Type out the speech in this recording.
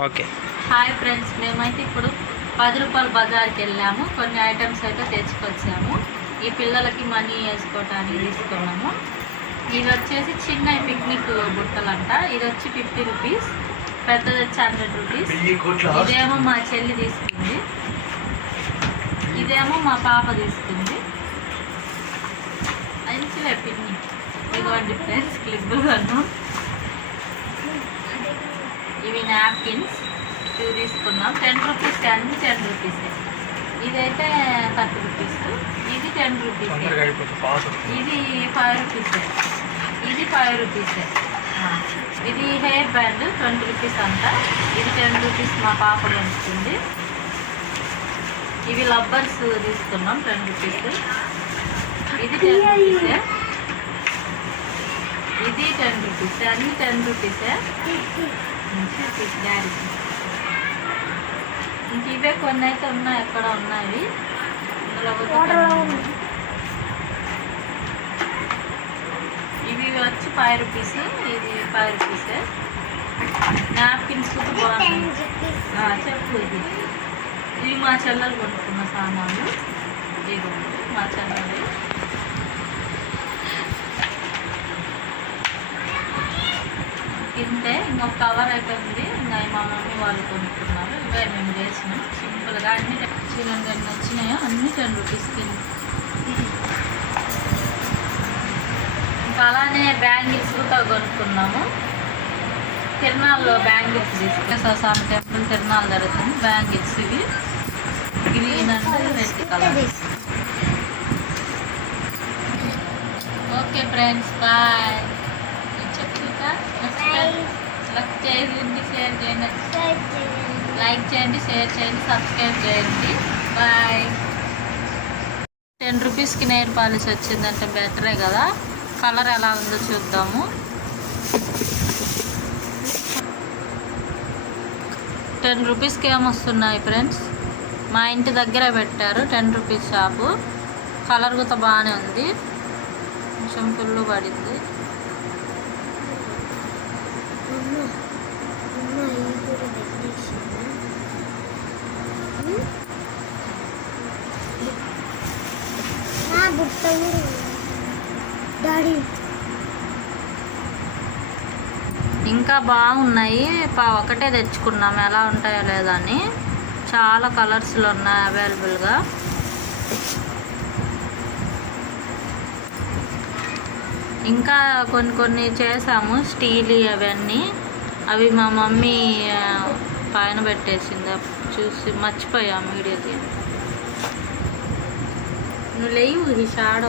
Okay. Hi friends మేమైతే ఇప్పుడు పది రూపాయల బజార్కి వెళ్ళాము. కొన్ని ఐటమ్స్ అయితే తెచ్చుకొచ్చాము. ఈ పిల్లలకి మనీ వేసుకోవటానికి తీసుకున్నాము. ఇది వచ్చేసి చిన్న పిక్నిక్ బుట్టలంట. ఇది వచ్చి ఫిఫ్టీ రూపీస్ పెద్దది వచ్చి హండ్రెడ్ రూపీస్. ఇదేమో మా చెల్లి తీసుకుంది. ఇదేమో మా పాప తీసుకుంది. మంచిగా పిక్నిక్. ఇదిగోండి ఫ్రెండ్స్ క్లిప్పులు కొన్నాం ఇవి నాప్కిన్స్ ఇవి తీసుకున్నాం టెన్ రూపీస్ అన్ని టెన్ రూపీస్ ఇదైతే థర్టీ రూపీస్ ఇది టెన్ రూపీస్ ఇది ఫైవ్ రూపీస్ ఇది ఫైవ్ రూపీస్ ఇది హెయిర్ బ్యాండ్ ట్వంటీ రూపీస్ అంట. ఇది టెన్ రూపీస్ మా పాప కొనుక్కుంది. ఇవి లబ్బర్స్ తీసుకున్నాం టెన్ రూపీస్ ఇది టెన్ రూపీసే ఇది టెన్ రూపీస్ అన్ని టెన్ రూపీసే డాడీ ఇంక ఇవే కొన్ని అయితే ఉన్నాయి ఎక్కడ ఉన్నాయి. ఇవి వచ్చి ఫైవ్ రూపీస్ ఇది ఫైవ్ రూపీస్ నాప్కిన్స్ కూడా బాగున్నాయి. ఆ, చెప్పు ఇది. ఇవి మా చెల్లెలు కొనుక్కున్న సామాన్లు. ఇవి మా చెల్లెలు. ఇంతే ఇంకొక కవర్ అయితే ఉంది ఇంకా మా మమ్మీ వాళ్ళు కొనుక్కున్నారు. ఇవే మేము చేసినాం. సింపుల్గా అన్ని చిన్న నచ్చినాయో అన్ని టెన్ రూపీస్కి ఇంకా అలానే బ్యాంగిల్స్ కూడా కొనుక్కున్నాము. తిరునాళ్ళలో బ్యాంగిల్స్ తీసుకున్నాం స్వామి టెంపుల్ తిరునాళ్ళు జరుగుతుంది. బ్యాంగిల్స్ ఇవి. Green and red colour okay friends bye like చేయండి షేర్ చేయండి. లైక్ చేయండి షేర్ చేయండి సబ్స్క్రైబ్ చేయండి. బాయ్. టెన్ రూపీస్కి నెయిల్ పాలిష్ వచ్చిందంటే బెటరే కదా. కలర్ ఎలా ఉందో చూద్దాము. టెన్ రూపీస్కి ఏమొస్తున్నాయి ఫ్రెండ్స్? మా ఇంటి దగ్గర పెట్టారు టెన్ రూపీస్ షాపు. కలర్ కూడా బాగానే ఉంది. కొంచెం ఫుల్ పడింది. బుట్ట డాడీ. ఇంకా బాగున్నాయి. ఒకటే తెచ్చుకున్నాం. ఎలా ఉంటాయో లేదా అని. చాలా కలర్స్లో ఉన్నాయి అవైలబుల్గా ఇంకా కొన్ని కొన్ని చేసాము స్టీల్ అవన్నీ. అవి మా మమ్మీ పైన పెట్టేసింది. చూసి మర్చిపోయాము వీడియో తీయడం నువ్వు లేవు ఈ షాడో